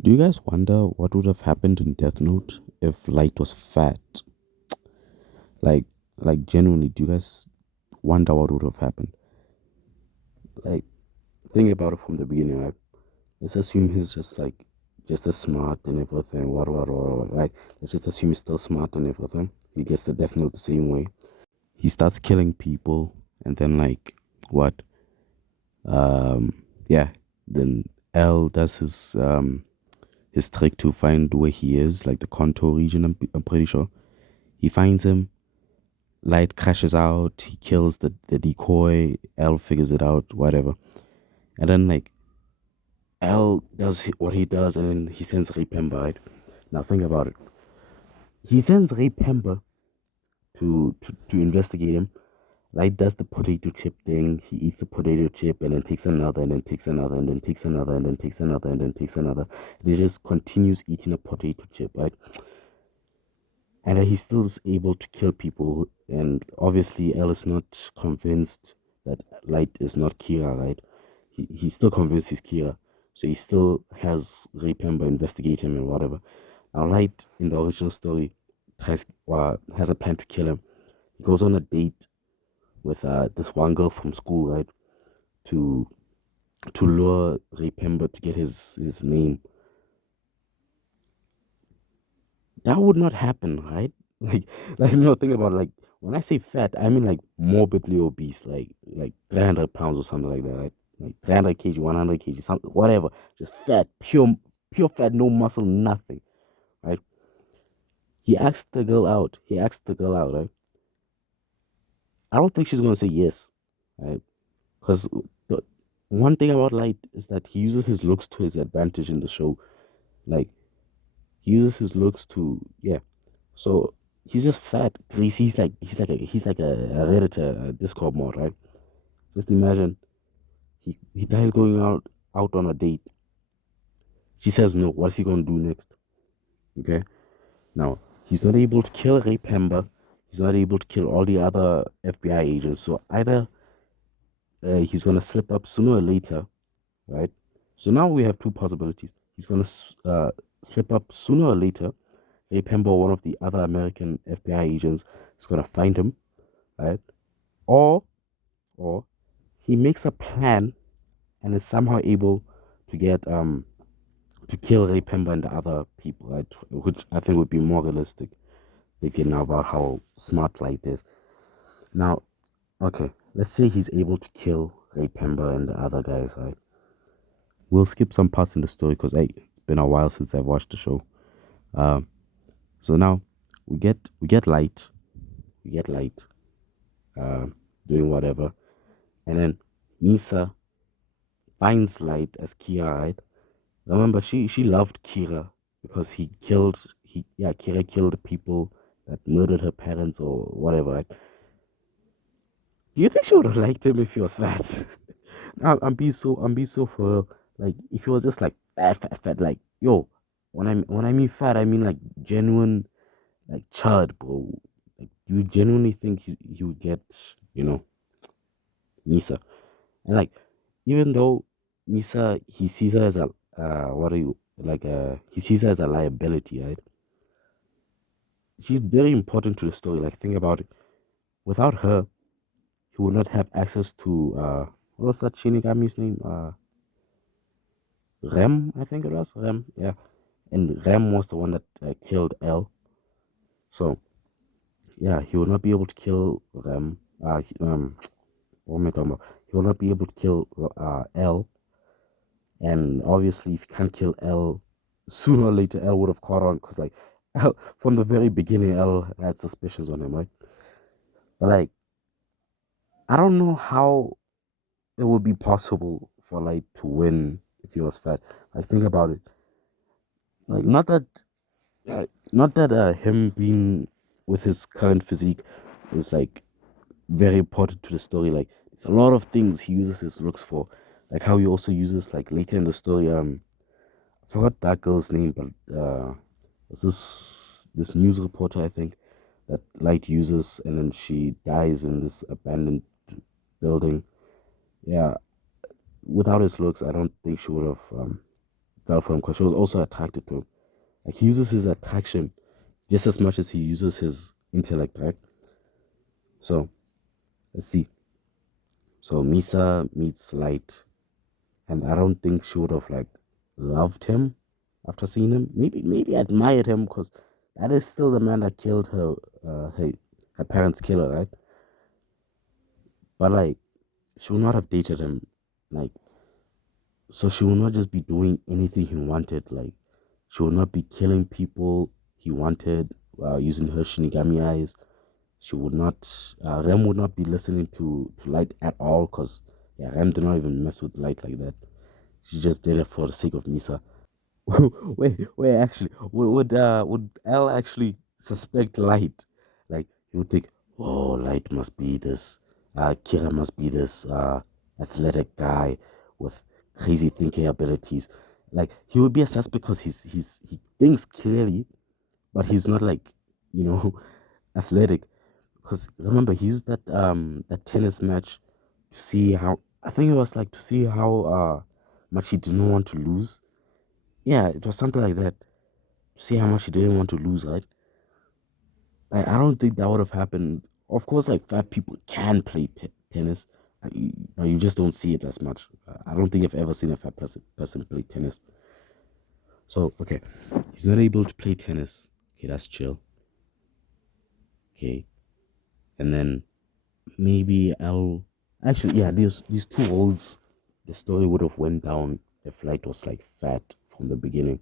Do you guys wonder what would have happened in Death Note if Light was fat? Like, like genuinely, do you guys wonder what would have happened? Like, think about it from the beginning. Like, let's assume he's just as smart and everything. What? Right? Let's just assume he's still smart and everything. He gets the Death Note the same way. He starts killing people, and then what? Yeah. Then L does his trick to find where he is, like the Kanto region. I'm pretty sure he finds him. Light crashes out. He kills the decoy. L figures it out. Whatever. And then L does what he does, and then he sends Ray Pemba. Right? Now think about it. He sends Ray Pemba to investigate him. Light does the potato chip thing. He eats the potato chip and then takes another and then takes another and then takes another and then takes another and then takes another. And he just continues eating a potato chip, right? And then he still is able to kill people. And obviously, L is not convinced that Light is not Kira, right? He's still convinced he's Kira. So he still has Ray Pemba investigate him and whatever. Now, Light in the original story has a plan to kill him. He goes on a date with this one girl from school, right? To lure Ray Pemba to get his name. That would not happen, right? Like think about it, when I say fat, I mean like morbidly obese, like 300 pounds or something like that, right? Like 300 kg, 100 kg, something, whatever. Just fat, pure fat, no muscle, nothing, right? He asked the girl out. He asked the girl out, right? I don't think she's gonna say yes, right? Because the one thing about Light is that he uses his looks to his advantage in the show. Like he uses his looks to, yeah. So he's just fat, greasy. He's like a redditor, a Discord mod, right? Just imagine he tries going out on a date. She says no. What's he gonna do next? Okay. Now he's not able to kill Ray Pemba. He's not able to kill all the other FBI agents. So either he's gonna slip up sooner or later, right? So now we have two possibilities. He's gonna slip up sooner or later. Ray Pemba, one of the other American FBI agents, is gonna find him, right? Or or he makes a plan and is somehow able to get to kill Ray Pemba and the other people, right? Which I think would be more realistic, thinking now about how smart Light is. Now, okay, let's say he's able to kill Ray Pemba and the other guys, right? We'll skip some parts in the story because it's been a while since I've watched the show. Um, so now we get Light, we get Light, um, doing whatever, and then Nisa finds Light as Kira, right? Remember, she loved Kira because Kira killed people that murdered her parents or whatever. Right? Do you think she would have liked him if he was fat? I'm being so for real. Like if he was just like fat, like yo. When I mean fat, I mean like genuine like chud, bro. Like you genuinely think you would get you know Nisa and like even though Nisa he sees her as a what are you like he sees her as a liability, right? She's very important to the story. Like think about it. Without her, he would not have access to what was that Shinigami's name? Rem, I think it was Rem. Yeah, and Rem was the one that killed L. So yeah, he would not be able to kill Rem. What am I talking about? He will not be able to kill L. And obviously, if you can't kill L, sooner or later L would have caught on because L, from the very beginning, L had suspicions on him, right? But I don't know how it would be possible for Light to win if he was fat. Like think about it. Like not that him being with his current physique is like very important to the story. Like it's a lot of things he uses his looks for. Like how he also uses like later in the story. I forgot that girl's name, but it's this news reporter I think that Light uses, and then she dies in this abandoned building. Yeah, without his looks, I don't think she would have fell for him because she was also attracted to him. Like he uses his attraction just as much as he uses his intellect, right? So let's see. So Misa meets Light, and I don't think she would have like loved him after seeing him. Maybe admired him because that is still the man that killed her parents' killer, right? But like she would not have dated him. Like so she would not just be doing anything he wanted. Like she would not be killing people he wanted using her Shinigami eyes. She would not. Rem would not be listening to Light at all because yeah, Rem did not even mess with Light like that. She just did it for the sake of Misa. Wait, actually, would L actually suspect Light? Like he would think, oh, Light must be this, Kira must be this athletic guy with crazy thinking abilities. Like he would be a suspect because he thinks clearly, but he's not like you know athletic. Because remember he used that tennis match to see how I think it was like to see how much he didn't want to lose. Yeah, it was something like that. See how much he didn't want to lose, right? I don't think that would have happened. Of course, like fat people can play tennis, but you just don't see it as much. I don't think I've ever seen a fat person play tennis. So okay, he's not able to play tennis. Okay, that's chill. Okay, and then maybe I'll actually yeah these two roles, the story would have went down if Light was like fat from the beginning.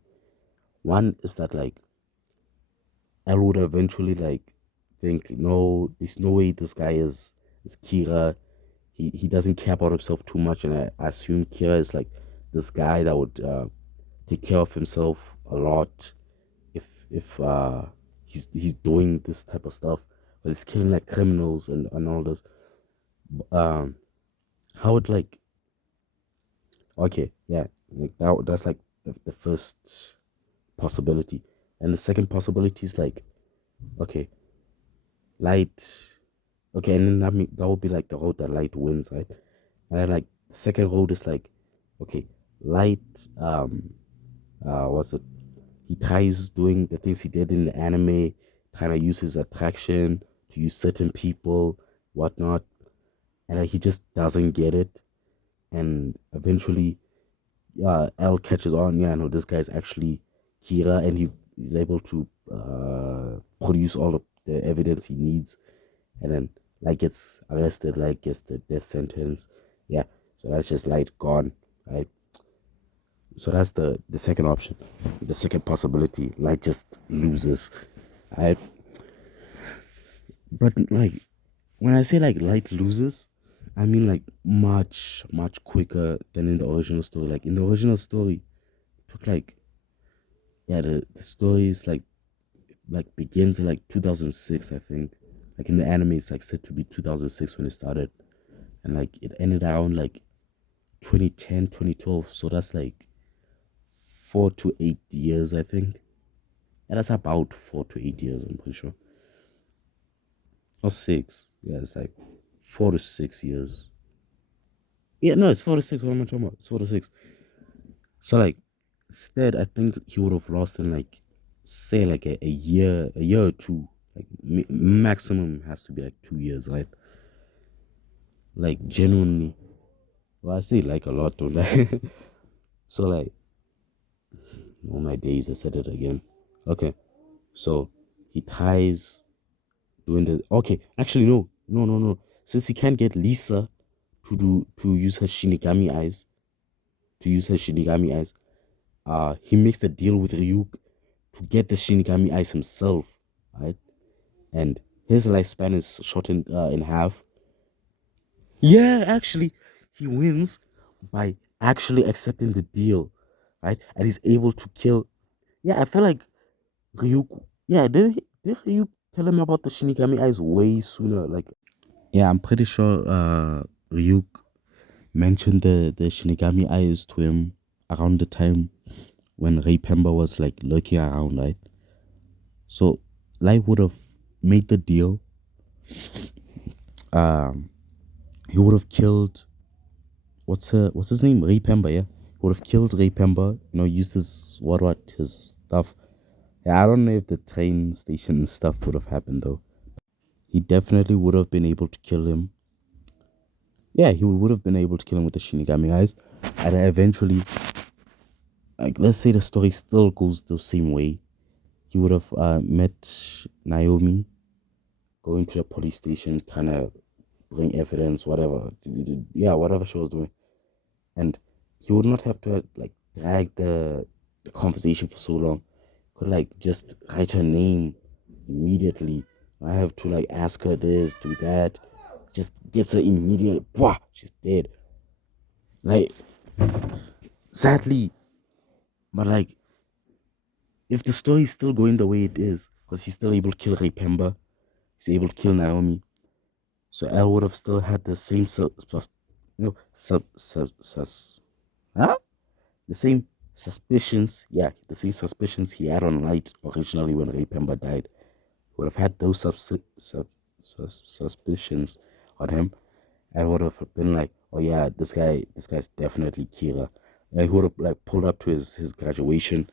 One is that like I would eventually like think, no, there's no way this guy is Kira. He doesn't care about himself too much, and I assume Kira is like this guy that would take care of himself a lot if he's doing this type of stuff, but he's killing like criminals and all this. Um, how would like okay, yeah, like that's like the first possibility, and the second possibility is like okay, Light. Okay, and then that would be like the road that Light wins, right? And then like the second road is like, okay, Light, what's it? He tries doing the things he did in the anime, kind of uses attraction to use certain people, whatnot, and he just doesn't get it. And eventually, L catches on. Yeah, no, this guy's actually Kira, and he is able to produce all of the evidence he needs, and then like gets arrested, like gets the death sentence. Yeah, so that's just Light gone, right? So that's the second option, the second possibility. Light just loses, right? But like when I say like Light loses, I mean like much quicker than in the original story. Like in the original story, it took like yeah the story is like begins in like 2006, I think. Like in the anime, it's like said to be 2006 when it started, and like it ended around like 2010, 2012. So that's like 4 to 8 years, I think. Yeah, that's about 4 to 8 years, I'm pretty sure. Or six. Yeah, it's like 4 to 6 years. Yeah, no, it's 4 to 6. What am I talking about? It's 4 to 6. So like instead, I think he would have lost in like say like a year or two. Like maximum has to be like 2 years, right? Like genuinely. Well, I say like a lot, don't I? So like all my days, I said it again. Okay, so he ties doing the okay. Actually, no. Since he can't get Lisa to use her Shinigami eyes, he makes the deal with Ryuk to get the Shinigami eyes himself, right? And his lifespan is shortened in half. Yeah, actually, he wins by actually accepting the deal, right? And he's able to kill. Yeah, I feel like Ryuk. Yeah, did Ryuk tell him about the Shinigami eyes way sooner? Like, yeah, I'm pretty sure Ryuk mentioned the Shinigami eyes to him around the time when Ray Pemba was like lurking around, right? So Light would have made the deal. Um, he would have killed what's his name? Ray Pemba, yeah. Would have killed Ray Pemba, used his stuff. Yeah, I don't know if the train station stuff would have happened though. He definitely would have been able to kill him. Yeah, he would have been able to kill him with the Shinigami eyes. And eventually, like, let's say the story still goes the same way. He would have met Naomi, going to the police station, kind of bring evidence, whatever. Yeah, whatever she was doing. And he would not have to like drag the conversation for so long. Could like just write her name immediately. I have to like ask her this, do that. Just gets her immediately. Wah, she's dead. Like sadly, but like if the story is still going the way it is, because he's still able to kill Ray Pemba, he's able to kill Naomi. So Elle would have still had the same no huh? The same suspicions. Yeah, the same suspicions he had on Light originally when Ray Pemba died. Would have had those suspicions on him, and would have been like, oh yeah, this guy's definitely Kira. And he would have like pulled up to his graduation,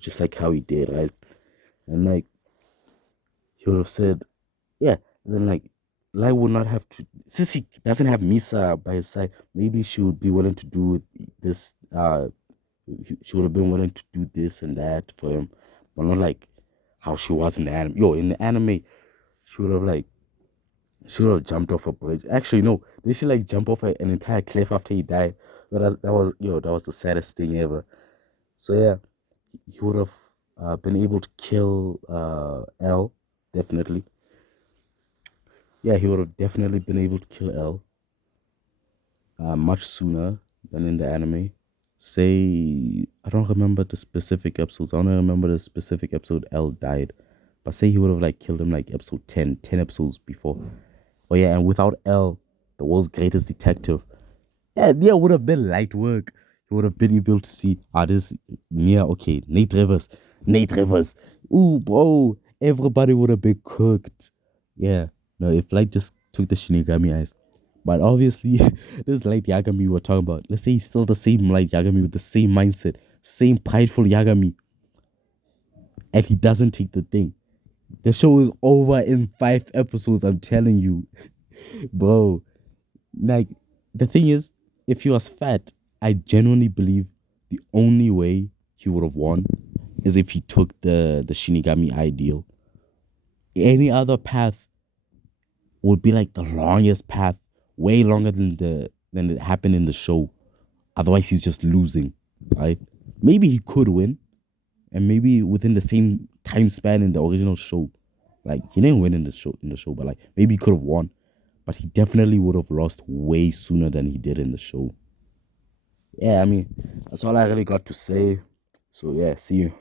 just like how he did, right? And like he would have said, yeah. And then like Lai would not have to, since he doesn't have Misa by his side. Maybe she would be willing to do this. She would have been willing to do this and that for him, but not like how she was in the anime. Yo, in the anime, she would have like she would have jumped off a bridge. Actually, no, did she like jump off an entire cliff after he died? That was the saddest thing ever. So yeah, he would have been able to kill L, definitely. Yeah, he would have definitely been able to kill L much sooner than in the anime. Say, I don't remember the specific episodes. I only remember the specific episode L died. But say he would have like killed him like episode 10, 10 episodes before. Oh yeah, and without L, the world's greatest detective, yeah, would have been light work. He would have been able to see, this okay, Nate Rivers. Ooh, bro, everybody would have been cooked. Yeah, no, if Light just took the Shinigami eyes. But obviously, this Light Yagami we're talking about, let's say he's still the same Light Yagami with the same mindset, same prideful Yagami, and he doesn't take the thing. The show is over in 5 episodes, I'm telling you. Bro, like, the thing is, if he was fat, I genuinely believe the only way he would have won is if he took the Shinigami ideal. Any other path would be like the longest path, way longer than it happened in the show. Otherwise, he's just losing, right? Maybe he could win, and maybe within the same time span in the original show. Like he didn't win in the show, but like maybe he could have won. But he definitely would have lost way sooner than he did in the show. Yeah, I mean, that's all I really got to say. So yeah, see you.